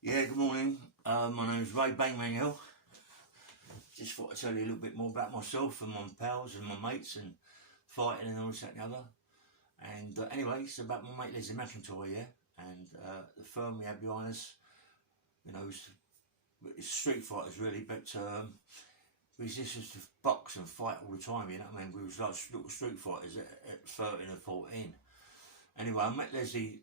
Yeah, good morning. My name's Ray Bangman Hill. Just thought I'd tell you a little bit more about myself and my pals and my mates and fighting and all this, that and the other. And anyway, it's about my mate Leslie McIntyre, yeah? And the firm we had behind us, you know, it's street fighters really, but we used to box and fight all the time, you know what I mean? We was like little street fighters at 13 and 14. Anyway, I met Leslie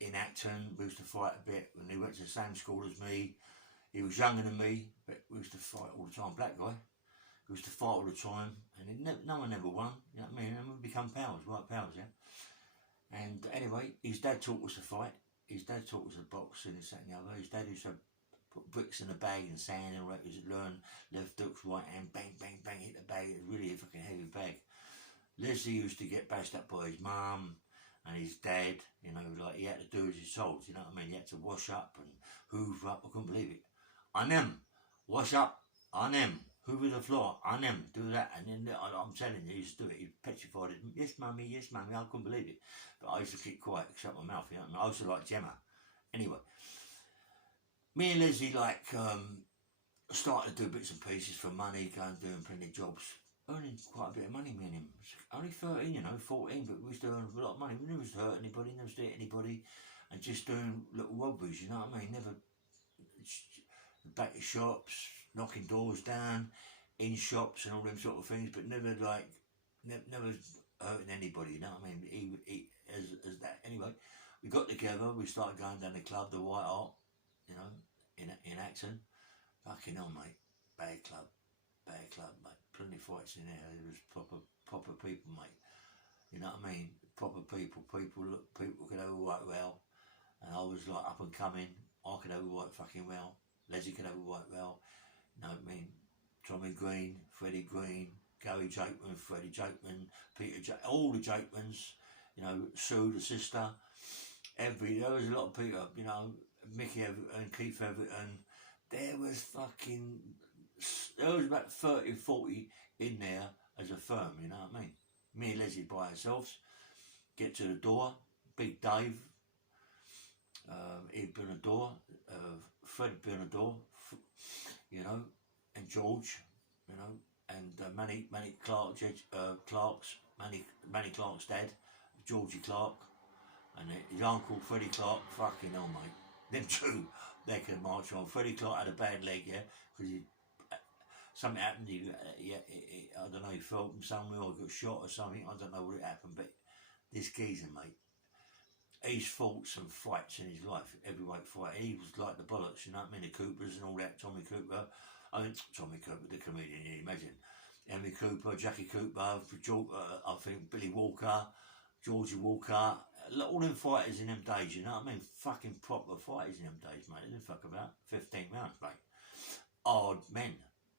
in Acton. We used to fight a bit when he went to the same school as me. He was younger than me, but we used to fight all the time. Black guy. We used to fight all the time, and no one ever won. You know what I mean? And we become pals, right pals, yeah. And anyway, his dad taught us to fight. His dad taught us to box and this, that, and the other. His dad used to put bricks in the bag and sand and all that. He used to learn left hooks, right hand, bang, bang, bang, hit the bag. It was really a fucking heavy bag. Leslie used to get bashed up by his mum and his dad. You know, like he had to do as he's told. You know what I mean? He had to wash up and hoover up. I couldn't believe it. On them, wash up, on them, hoover the floor, on them, do that, and then I'm telling you, he used to do it. He petrified it. Yes, mummy, I couldn't believe it. But I used to keep quiet, shut my mouth. You know, I also like Gemma. Anyway, me and Leslie started to do bits and pieces for money, going doing plenty of jobs, earning quite a bit of money. Me and him, only 13, 14, but we used to earn a lot of money. We never used to hurt anybody, never used to hit anybody, and just doing little robberies. You know what I mean? Never. Back of shops, knocking doors down, in shops and all them sort of things, but never never hurting anybody. You know what I mean? He as that. Anyway, we got together. We started going down the club, the White Hart, you know, in Acton. Fucking hell, mate. Bad club, mate. Plenty of fights in there. It was proper people, mate. You know what I mean? Proper people. People could overwork well, and I was like up and coming. I could overwork fucking well. Leslie could overwork well. You know what I mean? Tommy Green, Freddie Green, Gary Jakeman, Freddie Jakeman, Peter Jakeman, all the Jakemans. You know, Sue, the sister. There was a lot of people. You know, Mickey Everton, Keith Everton. There was about 30, 40 in there as a firm. You know what I mean? Me and Leslie by ourselves. Get to the door. Big Dave. He'd been a door. Fred been a door. You know, and George. You know, and Manny Clark, Manny Clark's dad, Georgie Clark, and his uncle Freddie Clark. Fucking hell, mate. Them two, they can march on. Freddie Clark had a bad leg, yeah, because something happened. I don't know. He fell from somewhere or got shot or something. I don't know what happened, but this geezer, mate. He's fought some fights in his life, heavyweight fight. He was like the bollocks, you know what I mean? The Coopers and all that, Tommy Cooper, the comedian, you imagine. Henry Cooper, Jackie Cooper, I think Billy Walker, Georgie Walker, all them fighters in them days, you know what I mean? Fucking proper fighters in them days, mate. They didn't fuck about 15 rounds, mate. Hard men,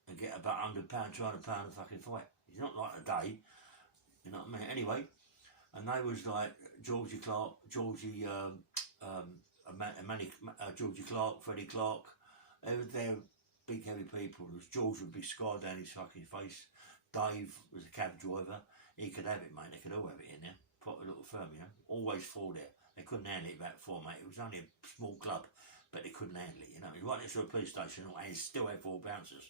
and get about £100, £200 a fucking fight. It's not like a day, you know what I mean? Anyway, and they was like Georgie Clark, Georgie Clark, Freddie Clark. They're big heavy people. There was George with a big scar down his fucking face. Dave was a cab driver. He could have it, mate. They could all have it in there. Proper little firm, you know. Always four there. They couldn't handle it about four, mate. It was only a small club, but they couldn't handle it, you know. It was right next to a police station and still had four bouncers.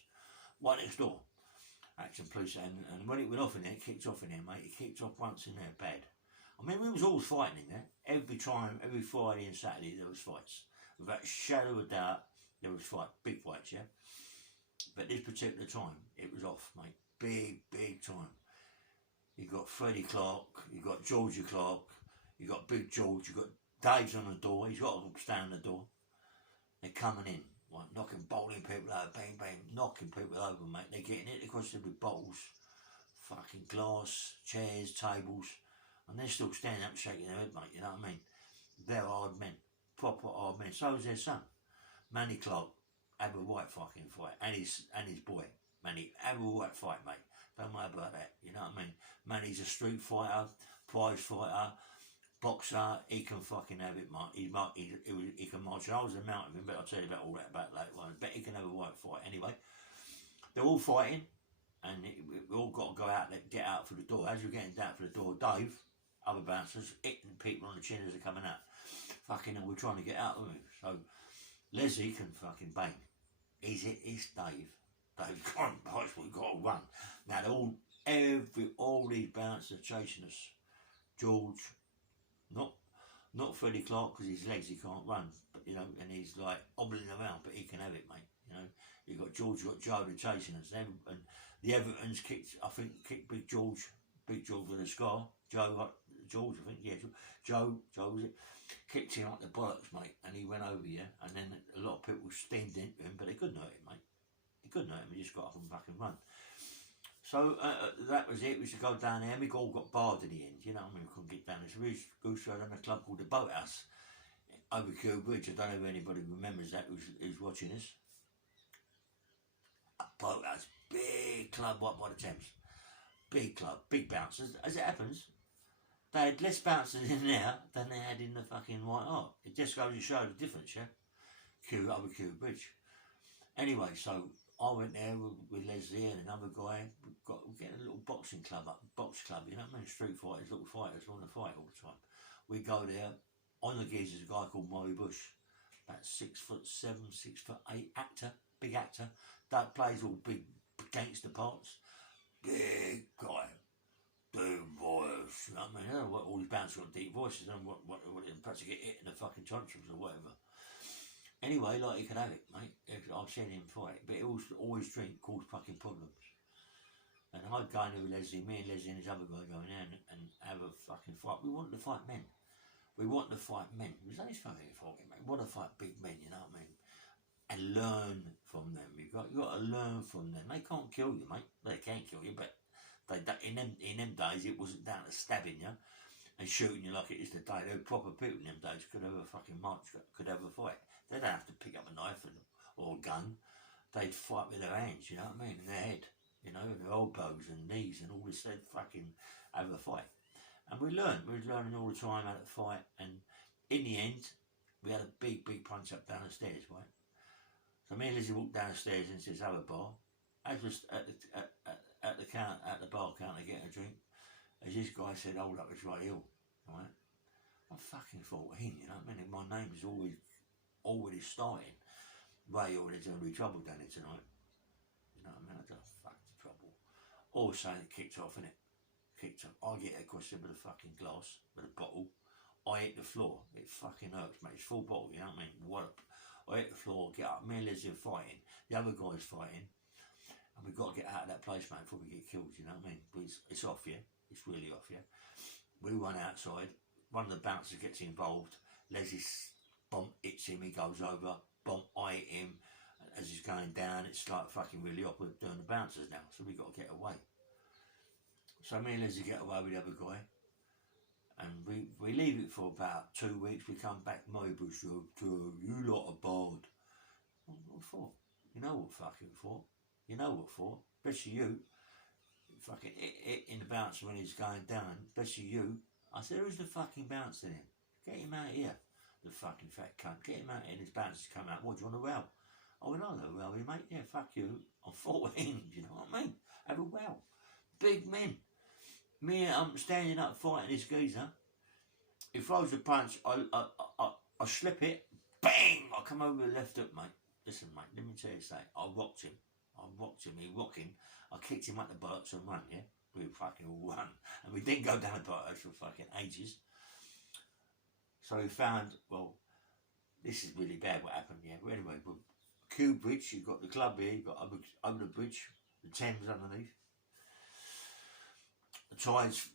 Right next door. Acton Police, and when it went off in there, it kicked off in there, mate. It kicked off once in there, bad. I mean, we was always fighting in there. Every time, every Friday and Saturday, there was fights. Without a shadow of a doubt, there was big fights, yeah? But this particular time, it was off, mate. Big time. You got Freddie Clark, you got Georgie Clark, you got Big George, you got Dave's on the door, he's got to stand on the door. They're coming in, like, knocking, bowling people over, bang, bang, knocking people over, mate. They're getting hit across the with bottles, fucking glass, chairs, tables. And they're still standing up shaking their head, mate, you know what I mean? They're hard men, proper hard men. So was their son, Manny Clark. Have a white fucking fight, and his boy, Manny, have a white fight, mate. Don't worry about that, you know what I mean? Manny's a street fighter, prize fighter, boxer. He can fucking have it, mate. He can march. I was a mountain him, but I'll tell you about all that about later on. But he can have a white fight anyway. They're all fighting, and we all got to go out, get out for the door. As we're getting down for the door, Dave, other bouncers, hitting people on the chin as they're coming out. fucking hell, we're trying to get out of him. So Leslie can fucking bang. It's Dave. Dave's gone, boys, we've got to run. Now all these bouncers are chasing us. George, not Freddie Clark because his legs he can't run, but you know, and he's like hobbling around, but he can have it, mate. You know, you got George, you got Joe, they're chasing us. And the Evertons kicked Big George with a scar. George, I think, yeah, Joe was it? Kicked him up the bollocks, mate, and he went over here. And then a lot of people steamed into him, but they couldn't hurt him, mate. They couldn't hurt him. He just got up and fucking run. So that was it. We should go down there. We all got barred in the end. You know what I mean? We couldn't get down there. So we used to go straight on a club called the Boathouse over Kew Bridge. I don't know if anybody remembers that who's watching this. A Boathouse, big club right by the Thames. Big club, big bouncers. As it happens, they had less bouncers in there than they had in the fucking White Hart. It just goes to show the difference, yeah? Over Kew Bridge. Anyway, so I went there with Leslie and another guy. We're getting a little boxing club box club, you know what I mean? Street fighters, little fighters, want to fight all the time. We go there. On the gears is a guy called Murray Bush, about 6'7", 6'8" actor, big actor. That plays all big gangster parts. Big guy, deep voice. You know what I mean? I don't know what all these bouncers got deep voices. I don't know what perhaps you get hit in the fucking tantrums or whatever. Anyway, like he could have it, mate. I've seen him fight, but it always drink caused fucking problems. And I'd go in with Leslie, me and Leslie and this other guy going in and have a fucking fight. We wanted to fight men. We wanted to fight men. It was only fucking fighting, mate. We want to fight big men, you know what I mean? And learn from them. You got to learn from them. They can't kill you, mate. They can't kill you, but in them days it wasn't down to stabbing you and shooting you like it is today. They were proper people in them days. Could have a fucking march, could have a fight. They don't have to pick up a knife or a gun. They'd fight with their hands, you know what I mean, and their head, you know, their elbows and knees and all this. They'd fucking have a fight. And we was learning all the time how to fight. And in the end, we had a big punch up down the stairs, right? So me and Lizzie walked down the stairs into this other bar. As was at the bar counter getting a drink, as this guy said, "Hold up, it's right here," right? I'm fucking 14, you know what I mean? My name is already starting. Ray, there's going to be trouble down here tonight. You know what I mean? I don't fuck the trouble. All of a sudden it kicked off, innit? Kicked off. I get across there with a fucking glass, with a bottle. I hit the floor. It fucking hurts, mate. It's full bottle, you know what I mean? Wallop. I hit the floor, get up. Me and Leslie are fighting. The other guy's fighting. And we've got to get out of that place, mate, before we get killed, you know what I mean? But it's off, yeah? It's really off, yeah? We run outside. One of the bouncers gets involved. Leslie bump hits him, he goes over. Bump, I hit him. As he's going down, it's like fucking really off. We're doing the bouncers now, so we've got to get away. So me and Leslie get away with the other guy. And we leave it for about 2 weeks. We come back, Mobush, you lot are barred. What for? You know what fucking for? You know what for? Especially you. Fucking in the bouncer when he's going down. Especially you. I said, who's the fucking bouncer then? Get him out of here. The fucking fat cunt. Get him out of here. His bouncer's come out. What, do you want a row? Oh, we don't have a row, mate. Yeah, fuck you. I'm 14. You know what I mean? Have a row. Big men. Me, I'm standing up fighting this geezer. He throws a punch. I slip it. Bang! I come over the left hook, mate. Listen, mate, let me tell you something. I rocked him. He rocked him. I kicked him at the buttocks and run, yeah? We fucking all run. And we didn't go down the buttocks for fucking ages. So we found, well, this is really bad what happened, yeah? But anyway, Kew Bridge, you've got the club here, you've got over the bridge, the Thames underneath.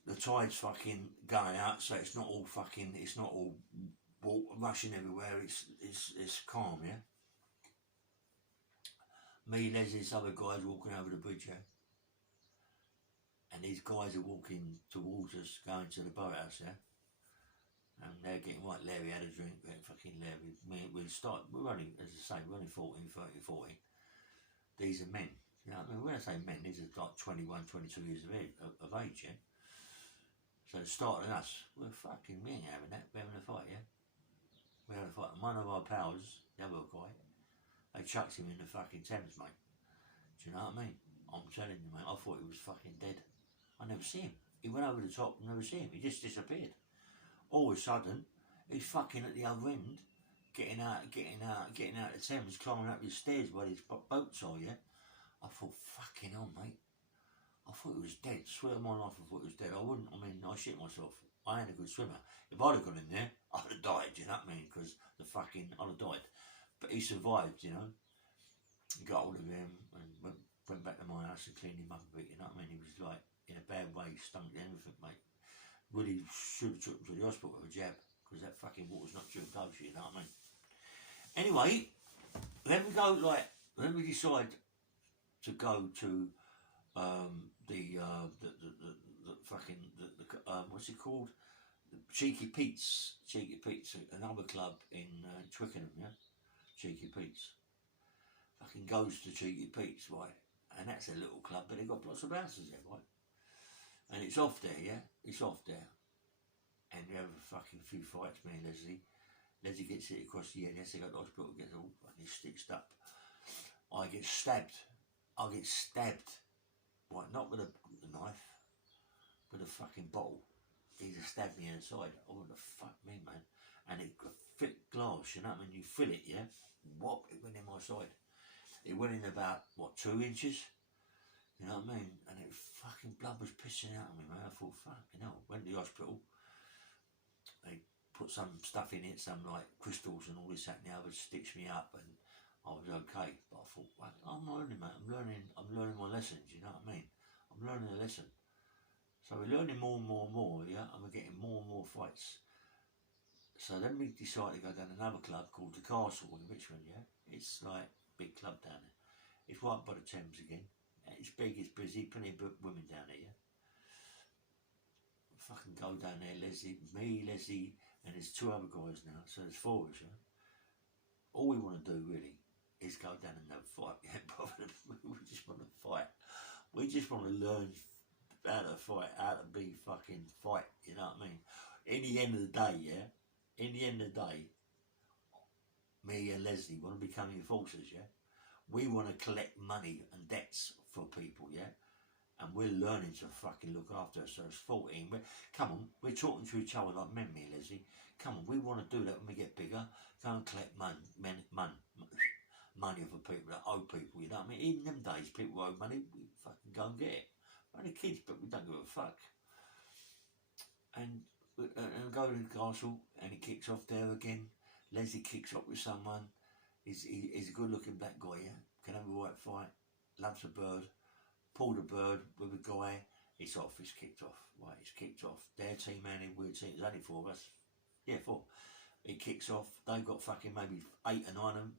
The tide's fucking going out, so it's not all rushing everywhere. It's calm, yeah. Me, Leslie, this other guys walking over the bridge, yeah. And these guys are walking towards us, going to the boathouse, yeah. And they're getting right Larry had a drink, getting fucking Larry. We're only, as I say, we're only 14, 13, 14. These are men. You know what I mean? When I say men, these are like 21, 22 years of age, yeah? So they're starting us. We ain't having that. We're having a fight, yeah? We're having a fight. And one of our pals, the other guy, they chucked him in the fucking Thames, mate. Do you know what I mean? I'm telling you, mate, I thought he was fucking dead. I never see him. He went over the top, never see him. He just disappeared. All of a sudden, He's fucking at the other end, getting out of the Thames, climbing up the stairs where his boats are, yeah? I thought, fucking hell, mate. I thought he was dead. Swear on my life, I thought he was dead. I shit myself. I ain't a good swimmer. If I'd have gone in there, I'd have died, you know what I mean? Because I'd have died. But he survived, you know? Got hold of him and went back to my house and cleaned him up a bit, you know what I mean? He was like, in a bad way, stunk to everything, mate. Really should have took him to the hospital with a jab, because that fucking water's not too kosher, you know what I mean? Anyway, then we decide to go to what's it called? Cheeky Pete's, another club in Twickenham, yeah? Cheeky Pete's. Fucking goes to Cheeky Pete's, right? And that's a little club, but they've got lots of houses there, right? And it's off there, yeah? It's off there. And we have a fucking few fights, me and Leslie. Leslie gets hit across the head, yes, they go to the hospital, gets all fucking stitched up. I get stabbed. Right, not with a knife, with a fucking bottle. He just stabbed me in the side. Oh, what the fuck me, man? And it got thick glass, you know what I mean? You feel it, yeah? Whop, it went in my side. It went in about, 2 inches? You know what I mean? And it fucking blood was pissing out of me, man. I thought, fucking hell. Went to the hospital. They put some stuff in it, some like crystals and all this, that and the other, stitched me up, and I was okay. But I thought, well, I'm learning, mate. I'm learning my lessons, you know what I mean? I'm learning a lesson. So we're learning more and more and more, yeah? And we're getting more and more fights. So then we decided to go down another club called the Castle in Richmond, yeah? It's like a big club down there. It's right by the Thames again. It's big, it's busy, plenty of women down there, yeah? Fucking go down there, Leslie, and there's 2 other guys now, so there's 4 of us, yeah? All we want to do, really, is go down and have a fight. We just want to fight. We just want to learn how to fight, how to be fucking fight, you know what I mean? In the end of the day, yeah? In the end of the day, me and Leslie want to become enforcers, yeah? We want to collect money and debts for people, yeah? And we're learning to fucking look after ourselves. 14, come on, we're talking to each other like men, me and Leslie. Come on, we want to do that when we get bigger. Go and collect money for people that owe people, you know what I mean? Even them days, people owe money, we fucking go and get it. We're only kids, but we don't give a fuck. And go to the castle, and it kicks off there again. Leslie kicks off with someone. He's a good-looking black guy, yeah? Can have a right fight. Loves a bird. Pulled a bird with a guy. It's off. It's kicked off. Right, it's kicked off. Their team and we're team. There's only 4 of us. Yeah, 4. It kicks off. They've got fucking maybe 8 or 9 of them.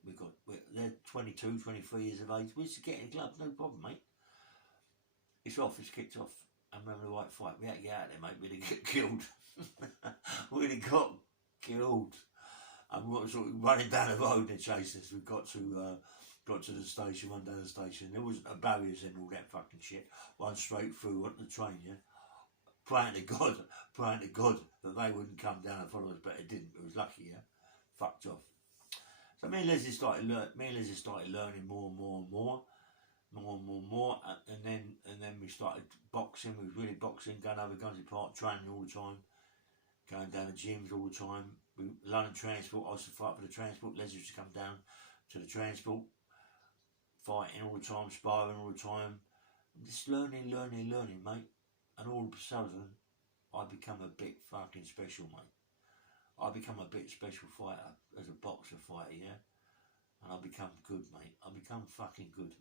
They're 22, 23 years of age. We used to get in the club, no problem, mate. It's off. It's kicked off. And we're having a right fight. We had to get out there, mate. We'd get killed. We'd have got killed. And we were sort of running down the road and chasing us. We got to the station, run down the station. There wasn't a barriers and all that fucking shit. Run straight through onto the train, yeah? Praying to God that they wouldn't come down and follow us, but it didn't. It was lucky, yeah? Fucked off. So me and Leslie started learning more and more, and then we started boxing. We was really boxing, going over Gunsey Park, training all the time, going down to gyms all the time. London Transport, I used to fight for the transport. Leslie used to come down to the transport, fighting all the time, sparring all the time, just learning, mate. And all of a sudden, I become a bit fucking special, mate. I become a bit special fighter as a boxer fighter, yeah. And I become good, mate. I become fucking good.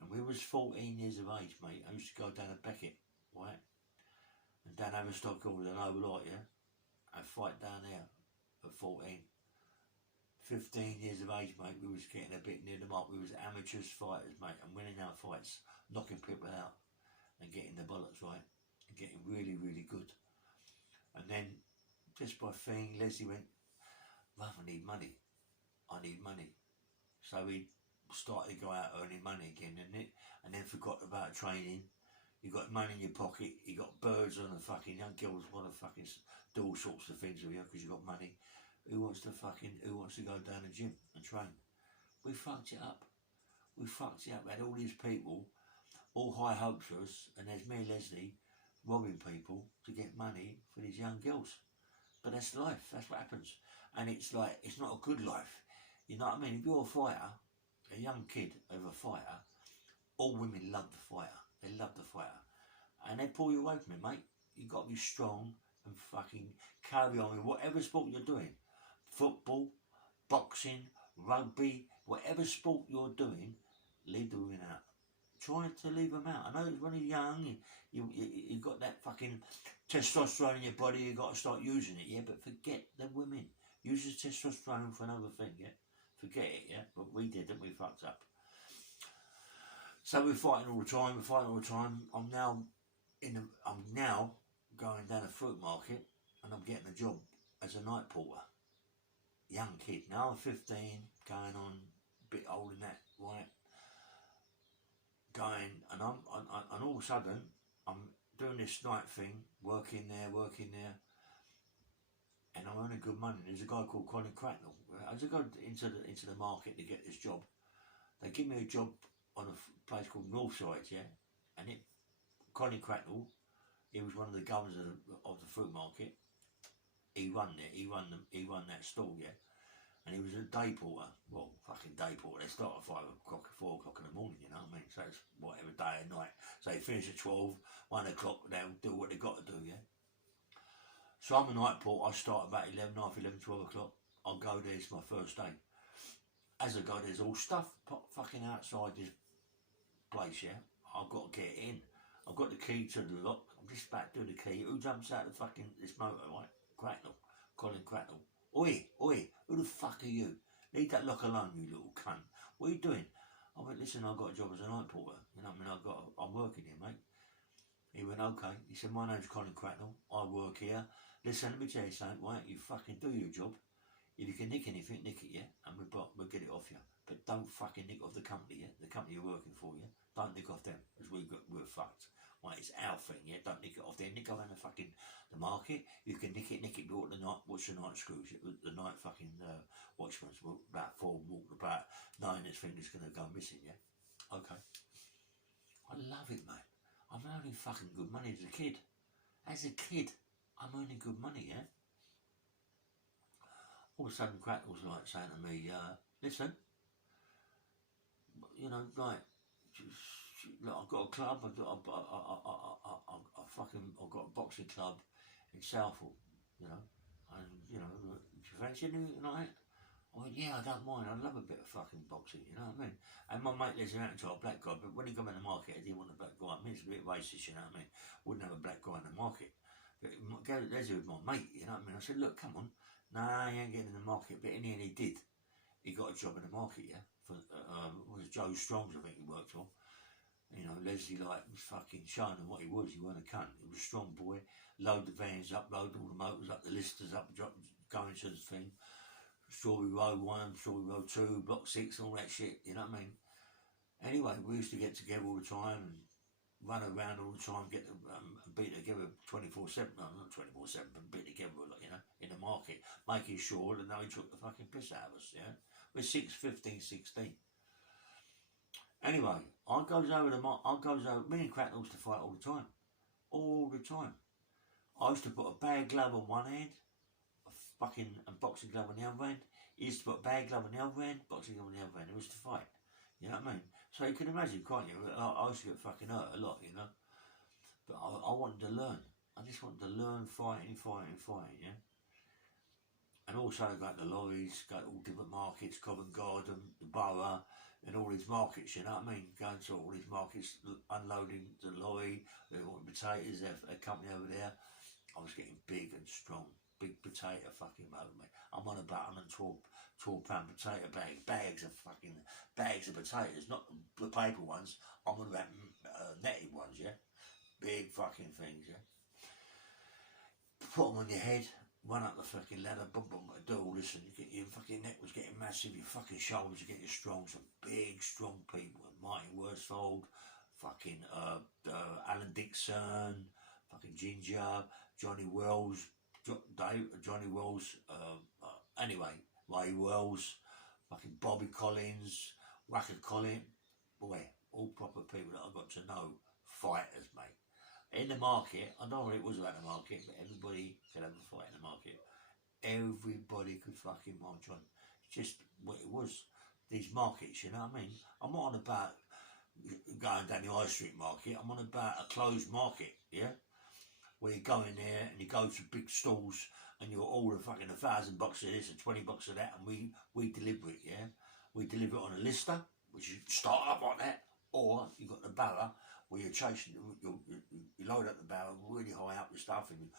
And we was 14 years of age, mate. I used to go down to Beckett, right? And down Haverstock Hall, an overlight, yeah. I fight down there at 14. 15 years of age, mate, we was getting a bit near the mark. We was amateurs fighters, mate, and winning our fights, knocking people out and getting the bollocks right and getting really, really good. And then, just by thing, Leslie went, Mum, I need money. So we started to go out earning money again, and then forgot about training. You got money in your pocket, you got birds on the fucking young girls want to fucking do all sorts of things with you because you got money. Who wants to go down the gym and train? We fucked it up. We had all these people, all high hopes for us, and there's me and Leslie robbing people to get money for these young girls. But that's life, that's what happens. And it's like, it's not a good life. You know what I mean? If you're a fighter, a young kid of a fighter, all women love the fighter. They love the fighter. And they pull you away from it, mate. You've got to be strong and fucking carry on with whatever sport you're doing. Football, boxing, rugby, whatever sport you're doing, leave the women out. Try to leave them out. I know when you're young, you've got that fucking testosterone in your body, you've got to start using it, yeah? But forget the women. Use the testosterone for another thing, yeah? Forget it, yeah? But we didn't, we fucked up. So we're fighting all the time, I'm now going down a fruit market and I'm getting a job as a night porter. Young kid, now I'm 15, going on a bit older than that, right? Going, and and all of a sudden, I'm doing this night thing, working there, and I'm earning good money. There's a guy called Colin Cracknell. As I go into the market to get this job, they give me a job on a place called Northside, yeah? And Colin Cracknell, he was one of the governors of the fruit market. He run that stall, yeah? And he was a day porter. Well, fucking day porter. They start at 5 o'clock, 4 o'clock in the morning, you know what I mean? So it's whatever day and night. So they finish at 12, 1 o'clock, they'll do what they got to do, yeah? So I'm a night porter. I start about 11, half 11, 12 o'clock. I'll go there, it's my first day. As I go, there's all stuff fucking outside this place, yeah? I've got to get in. I've got the key to the lock. I'm just about to do the key. Who jumps out of fucking this motor, right? Cracknell. Colin Cracknell. Oi, who the fuck are you? Leave that lock alone, you little cunt. What are you doing? I went, listen, I've got a job as a night porter. You know what I mean? I'm working here, mate. He went, okay. He said, my name's Colin Cracknell. I work here. Listen, let me tell you something, right? You fucking do your job. If you can nick anything, nick it, yeah? And we'll get it off you. But don't fucking nick off the company, yeah? The company you're working for, yeah? Don't nick off them, because we're fucked. Right, it's our thing, yeah? Don't nick it off there. Nick around the market. You can nick it, watch the night screws. The night fucking watchman's about 4 walk about 9, this thing is going to go missing, yeah? Okay. I love it, mate. I'm earning fucking good money as a kid. As a kid, I'm earning good money, yeah? All of a sudden, Cracknell's like saying to me, listen, you know, like, I've got a club, I've got a boxing club in Southall, you know, and, you know, do you fancy anything like that? I went, yeah, I don't mind, I love a bit of fucking boxing, you know what I mean? And my mate lives in Attenborough, a black guy, but when he got in the market, he didn't want a black guy. I mean, it's a bit racist, you know what I mean? Wouldn't have a black guy in the market. But there's with my mate, you know what I mean? I said, look, come on. Nah, he ain't getting in the market, but in the end he did. He got a job in the market, yeah? For, was Joe Strong's, I think he worked for. You know, Leslie like was fucking showing him what he was. He wasn't a cunt. He was a strong boy. Load the vans up, load all the motors up, the listers up, going to the thing. Strawberry Road 1, Strawberry Road 2, Block 6, all that shit, you know what I mean? Anyway, we used to get together all the time and run around all the time, get be together 24/7, no, not 24/7, but be together, you know, in the market, making sure that nobody took the fucking piss out of us, yeah? We're 6, 15, 16. Anyway, me and Cracknell used to fight all the time. All the time. I used to put a bag glove on one hand, a boxing glove on the other hand. He used to put a bag glove on the other hand, boxing glove on the other hand. It was to fight. You know what I mean? So you can imagine, can't you? I used to get fucking hurt a lot, you know? But I wanted to learn. I just wanted to learn fighting, yeah? And also go to lorries, go to all different markets, Covent Garden, the Borough, and all these markets, you know what I mean? Going to all these markets, unloading the lorry, they want potatoes, a company over there. I was getting big and strong. Big potato fucking motor, mate. I'm on about 112 £12 potato bags of potatoes, not the paper ones. I'm on about netted ones, yeah? Big fucking things, yeah? Put them on your head, run up the fucking ladder, bump, do all this, and your fucking neck was getting massive, your fucking shoulders were getting strong, some big, strong people, Martin Worsfold, fucking Alan Dixon, fucking Ginger, Johnny Wells, anyway, Ray Wells, fucking Bobby Collins, Wacker Collins, boy, all proper people that I got to know, fighters, mate. In the market, I don't know what it was about the market, but everybody could have a fight in the market. Everybody could fucking march on. It's just what it was. These markets, you know what I mean? I'm not on about going down the high street market. I'm on about a closed market, yeah? Where you go in there and you go to big stalls and you're all the fucking $1,000 of this and $20 of that, and we deliver it, yeah? We deliver it on a lister, which you start up like that, or you got the barrow where you're chasing, you load up the barrow really high up with stuff and you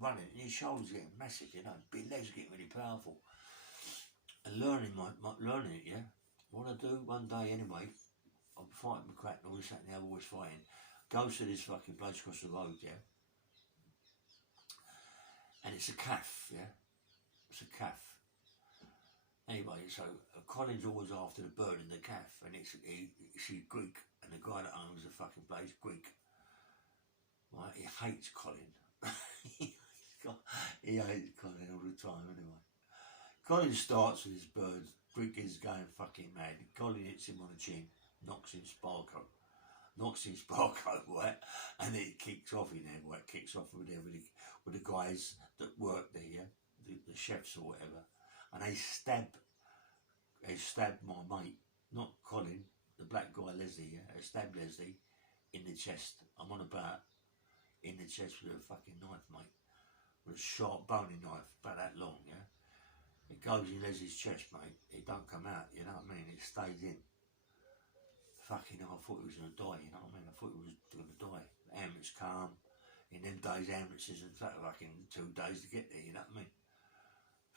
run it, and your shoulders getting massive, you know, big legs getting really powerful. And learning it, yeah? What I do one day anyway, I'm fighting with crack and all this, that and the other, always fighting. Goes to this fucking place across the road, yeah? And it's a calf, yeah? It's a calf. Anyway, so Colin's always after the bird and the calf, and she's Greek, and the guy that owns the fucking place, Greek. Right, he hates Colin. he hates Colin all the time, anyway. Colin starts with his bird, Greek is going fucking mad. Colin hits him on the chin, knocks him Sparko, right? And it kicks off in there, right? Kicks off with the guys that work there, yeah? The chefs or whatever. And they stabbed my mate, not Colin, the black guy Leslie, yeah? They stabbed Leslie in the chest. I'm on about in the chest with a fucking knife, mate. With a sharp bony knife, about that long, yeah? It goes in Leslie's chest, mate. It don't come out, you know what I mean? It stays in. Fucking hell, I thought he was going to die, you know what I mean? I thought he was going to die. The ambulance come. In them days, ambulances and fucking 2 days to get there, you know what I mean?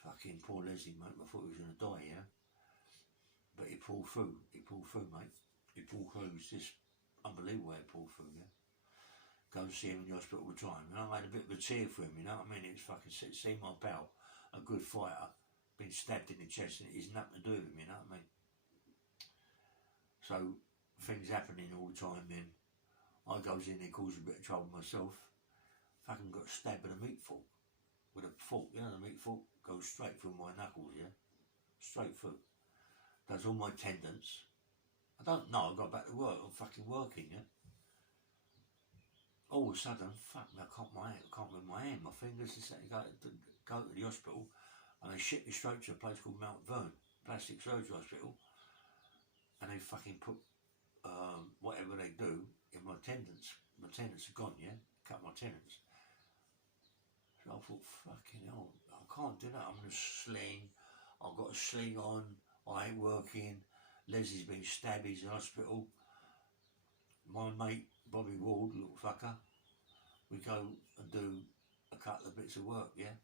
Fucking poor Leslie, mate. I thought he was going to die, yeah? But he pulled through. Mate. He pulled through. It's just unbelievable how he pulled through, yeah? Go and see him in the hospital all the time. And I made a bit of a tear for him, you know what I mean? It was fucking see my pal, a good fighter, been stabbed in the chest, and it has nothing to do with him, you know what I mean? So, things happening all the time, then I goes in there, causes a bit of trouble myself. Fucking got stabbed with a meat fork. With a fork, you know, the meat fork goes straight through my knuckles, yeah? Straight through. Does all my tendons. I don't know, I got back to work, I'm fucking working, yeah? All of a sudden, fuck me, I can't move my hand, my fingers, and go to the hospital, and they ship me straight to a place called Mount Verne, Plastic Surgery Hospital, and they fucking put whatever they do in my tendons. My tendons are gone, yeah? Cut my tendons. So I thought, fucking hell, I can't do that. I'm in a sling. I've got a sling on. I ain't working. Leslie's been stabbed. He's in hospital. My mate, Bobby Ward, little fucker, we go and do a couple of bits of work, yeah?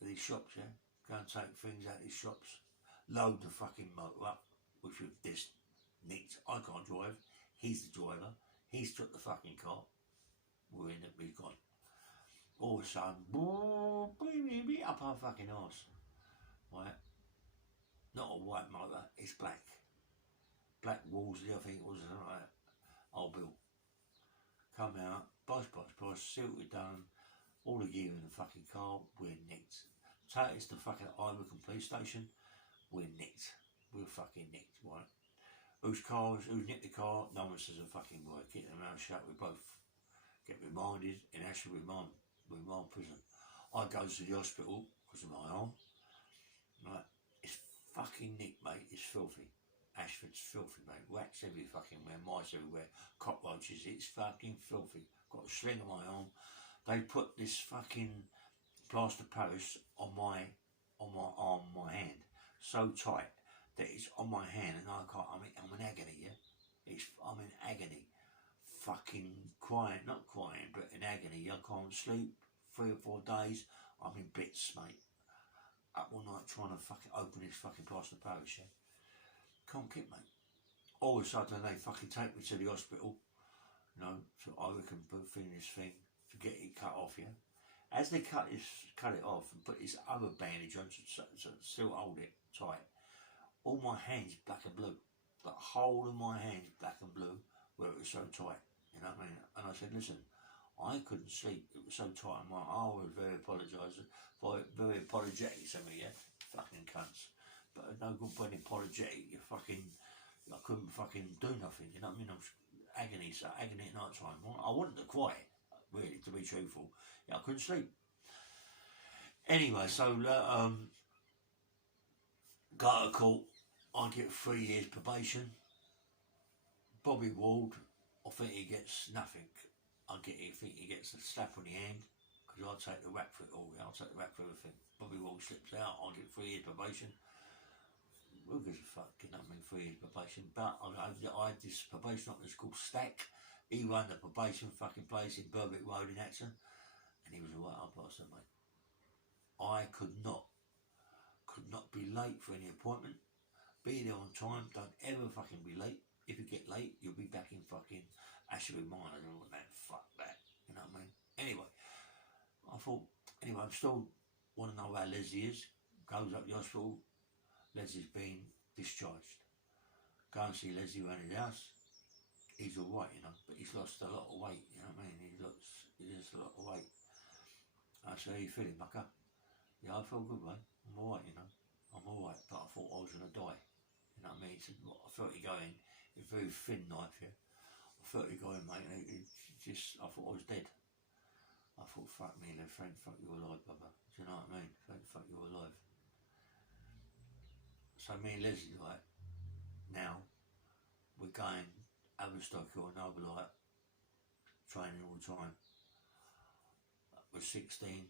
At these shops, yeah? Go and take things out of these shops. Load the fucking motor up, which we've just nicked. I can't drive. He's the driver. He's took the fucking car. We're in it, we've gone. All of a sudden, up our fucking arse. Right? Not a white motor, it's black. Black Wolseley, I think it was, something like that. Old Bill. Come out, boss, see what we've done. All the gear in the fucking car, we're nicked. Take us to fucking Ivercombe police station, we're nicked. We're fucking nicked, right? Who's nicked the car? No one says a fucking word. Keep their mouth shut, we both get reminded in Ashford Remand prison. I go to the hospital because of my arm. Right? It's fucking nicked, mate. It's filthy. Ashford's filthy, mate. Rats every fucking where, mice everywhere, cockroaches. It's fucking filthy. Got a sling on my arm. They put this fucking plaster Paris on my arm, my hand, so tight that it's on my hand, and I can't. I'm in agony. Yeah, I'm in agony. Fucking crying, not crying, but in agony. I can't sleep. 3 or 4 days, I'm in bits, mate. Up all night trying to fucking open this fucking plaster Paris, yeah? Can't keep, mate. All of a sudden, they fucking take me to the hospital, you know, so I can put this thing to get it cut off, yeah? As they cut it off and put this other bandage on to still hold it tight, all my hands black and blue. The whole of my hands black and blue where it was so tight, you know what I mean? And I said, listen, I couldn't sleep. It was so tight. I was very apologising, very apologetic to me, yeah? Fucking cunts. But no good being apologetic. I couldn't fucking do nothing, you know what I mean? I was agony at night time. I wanted to cry, really, to be truthful. Yeah, I couldn't sleep. Anyway, so go to court. I get 3 years probation. Bobby Ward, I think he gets nothing. I think he gets a slap on the hand because I take the rap for it all. I'll take the rap for everything. Bobby Ward slips out. I get 3 years probation. Who gives a fuck? You know what I mean? 3 years probation. But I had this probation officer called Stack. He ran the probation fucking place in Berwick Road in Acton, and he was a right up person, mate. I could not be late for any appointment. Be there on time. Don't ever fucking be late. If you get late, you'll be back in fucking Ashbury Minor and all that. Fuck that. You know what I mean? Anyway, I thought. Anyway, I'm still want to know how Leslie is. Goes up the hospital. Leslie's been discharged. Go and see Leslie around his house. He's alright, you know, but he's lost a lot of weight. You know what I mean? He's lost a lot of weight. I said, "How you feeling, mucker?" "Yeah, I feel good, mate. I'm alright, you know. I'm alright, but I thought I was gonna die." You know what I mean? He said, "Well, I felt you going." A very thin knife, yeah. I felt you going, mate. I thought I was dead. I thought, fuck me, thank fuck you alive, brother. Do you know what I mean? Thank fuck you alive. So me and Leslie, like, now, we're going Aberstock or Noble Light, training all the time. We're 16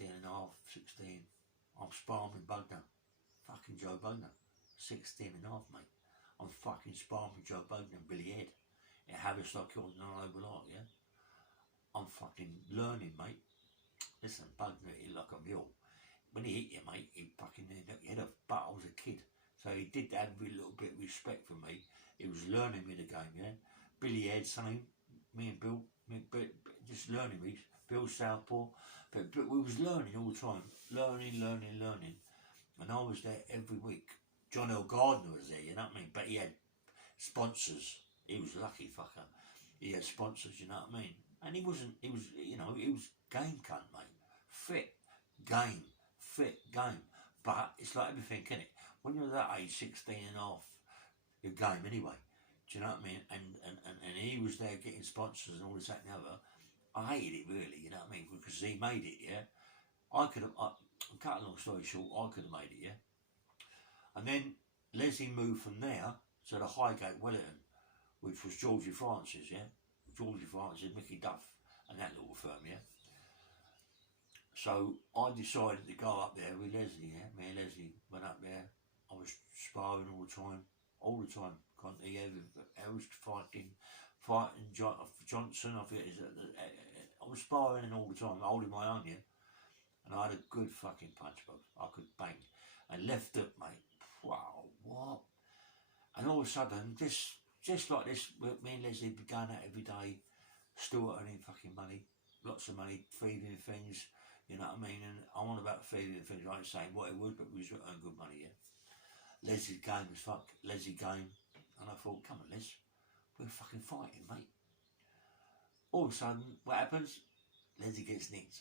and a half, 16. I'm sparring with Bugner. Fucking Joe Bugner. 16 and a half, mate. I'm fucking sparring with Joe Bogdan and Billy Head at Haverstock Hills and Noble Light, yeah? I'm fucking learning, mate. Listen, Bogdan hit like a mule. When he hit you, mate, he fucking knocked your head off. But I was a kid, so he did have a little bit of respect for me. He was learning me the game, yeah? Billy Head, same. Me and Bill, just learning me. Bill Southpaw. But we was learning all the time. Learning. And I was there every week. John L. Gardner was there, you know what I mean? But he had sponsors. He was a lucky fucker. He had sponsors, you know what I mean? And he was game cunt, mate. Fit, game. But it's like everything, innit? When you're that age, 16 and a half, you're game anyway. Do you know what I mean? And he was there getting sponsors and all this, that and the other. I hated it really, you know what I mean? Because he made it, yeah? Cut a long story short, I could have made it, yeah? And then Leslie moved from there to the Highgate Wellington, which was Georgie Francis, yeah? Georgie Francis, Mickey Duff, and that little firm, yeah? So I decided to go up there with Leslie, yeah? Me and Leslie went up there. I was sparring all the time. I was fighting Johnson, I think I was sparring all the time, holding my own, yeah? And I had a good fucking punch, bro. I could bang. And left hook, mate. Wow, what? And all of a sudden, just like this, me and Leslie be going out every day, still earning fucking money, lots of money, feeding things, you know what I mean? And I'm on about feeding things, I ain't saying what it would, but we was earning good money, yeah? Leslie's game was Leslie game, and I thought, come on, Les, we're fucking fighting, mate. All of a sudden, what happens? Leslie gets nicked.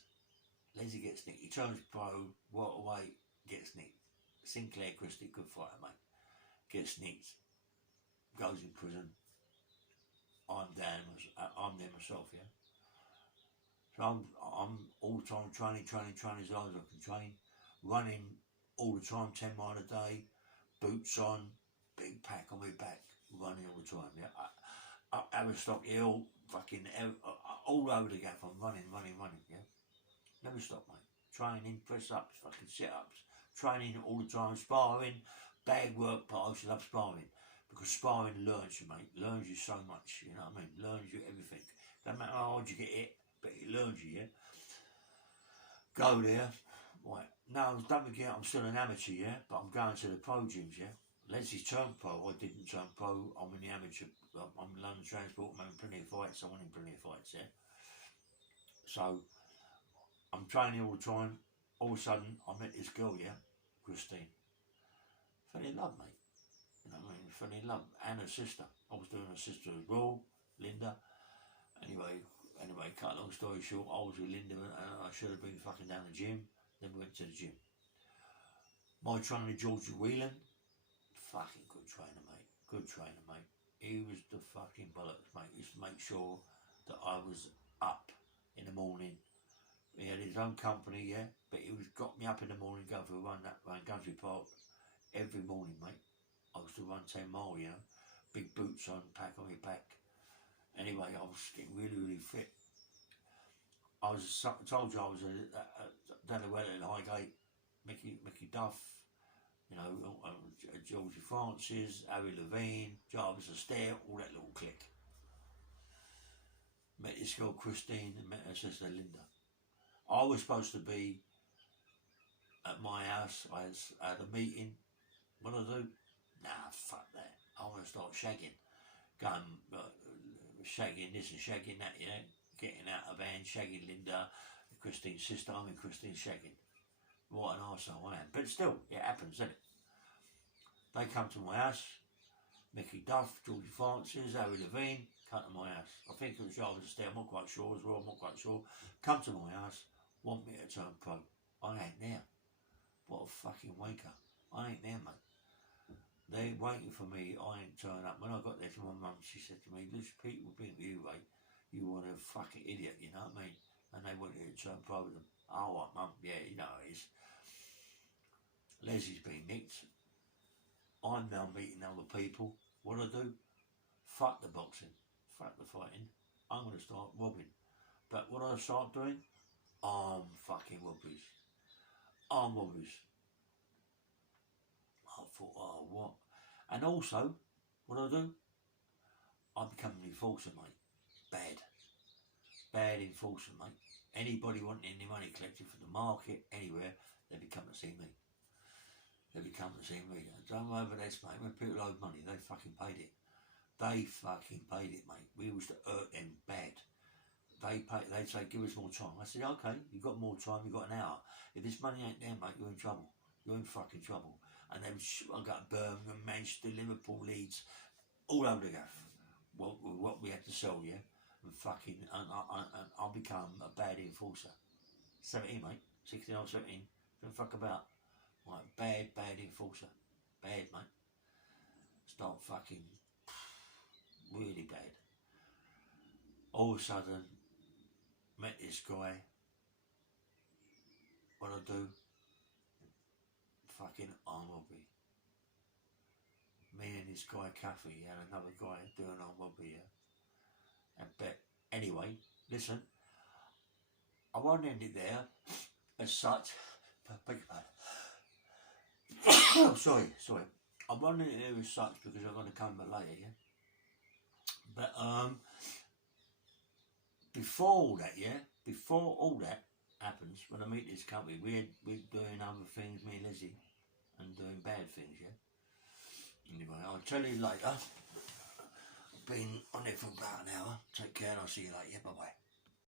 He turns pro, what away, gets nicked. Sinclair Christie, good fighter, mate. Gets nicked. Goes in prison. I'm there myself, yeah. So I'm all the time training as hard as I can train. Running all the time, 10 miles a day. Boots on, big pack on my back. Running all the time, yeah. Up Haverstock Hill, fucking all over the gap. I'm running, yeah. Never stop, mate. Training, press ups, fucking sit ups. Training all the time, sparring, bag work, but I love sparring. Because sparring learns you, mate. Learns you so much, you know what I mean? Learns you everything. Doesn't matter how hard you get hit, but it learns you, yeah? Go there. Right. No, don't forget I'm still an amateur, yeah? But I'm going to the pro gyms, yeah? Leslie's turned pro. I didn't turn pro. I'm in the amateur. I'm in London Transport. I'm having plenty of fights. I'm winning plenty of fights, yeah? So, I'm training all the time. All of a sudden, I met this girl, yeah? Christine. Fell in love, mate. You know what I mean? Fell in love. And her sister. I was doing her sister as well, Linda. Anyway, cut a long story short, I was with Linda and I should have been fucking down the gym. Then we went to the gym. My trainer, George Whelan, fucking good trainer, mate. Good trainer, mate. He was the fucking bollocks, mate. He used to make sure that I was up in the morning. He had his own company, yeah? But he was got me up in the morning, go for a run around Country Park every morning, mate. I used to run 10 mile, you know, big boots on, pack on my back. Anyway, I was getting really, really fit. I told you I was down the well at Highgate, Mickey Duff, you know, Georgie Francis, Harry Levine, Jarvis Astaire, all that little clique. Met this girl Christine and met her sister Linda. I was supposed to be at my house. I had a meeting. What do I do? Nah, fuck that. I want to start shagging. Going, shagging this and shagging that, you know. Getting out of van, shagging Linda, Christine's sister. I'm in Christine's shagging. What an arsehole I am. But still, it happens, doesn't it? They come to my house. Mickey Duff, Georgie Francis, Harry Levine come to my house. I think it was Jarvis Astaire, I'm not quite sure as well, I'm not quite sure. Come to my house, want me to turn pro. I ain't there. What a fucking wanker. I ain't there, mate. They waiting for me, I ain't turning up. When I got there to my mum, she said to me, "There's people being with you, mate. You want a fucking idiot, you know what I mean? And they want you to turn pro with them." "Oh, what, mum? Yeah, you know it is." Leslie's been nicked. I'm now meeting other people. What do I do? Fuck the boxing. Fuck the fighting. I'm going to start robbing. But what do I start doing? I'm fucking robberies. Arm robberies. I thought, oh, what? And also, what do I do? I'm becoming an enforcer, mate. Bad enforcer, mate. Anybody wanting any money collected from the market, anywhere, they become to see me. They become to see me. Don't worry about this, mate. When people owed money, they fucking paid it. They fucking paid it, mate. We used to hurt them bad. They'd say, "Give us more time." I said, "Okay, you've got more time, you've got an hour. If this money ain't there, mate, you're in trouble. You're in fucking trouble." And then I got Birmingham, Manchester, Liverpool, Leeds, all over the gaff. What we had to sell, yeah? And fucking, I'll become a bad enforcer. 17, mate. 16 or 17. Don't fuck about. Like, bad enforcer. Bad, mate. Start fucking really bad. All of a sudden, met this guy. What I do? Fucking arm robbery. Me and this guy Caffey and another guy doing arm robbery, yeah? But anyway, listen, I won't end it there as such. Beg your pardon. sorry. I won't end it there as such because I'm going to come back later, yeah? But before all that happens, when I meet this company, we're doing other things, me and Lizzie, and doing bad things, yeah? Anyway, I'll tell you later. I've been on it for about an hour. Take care and I'll see you later. Yeah, bye-bye.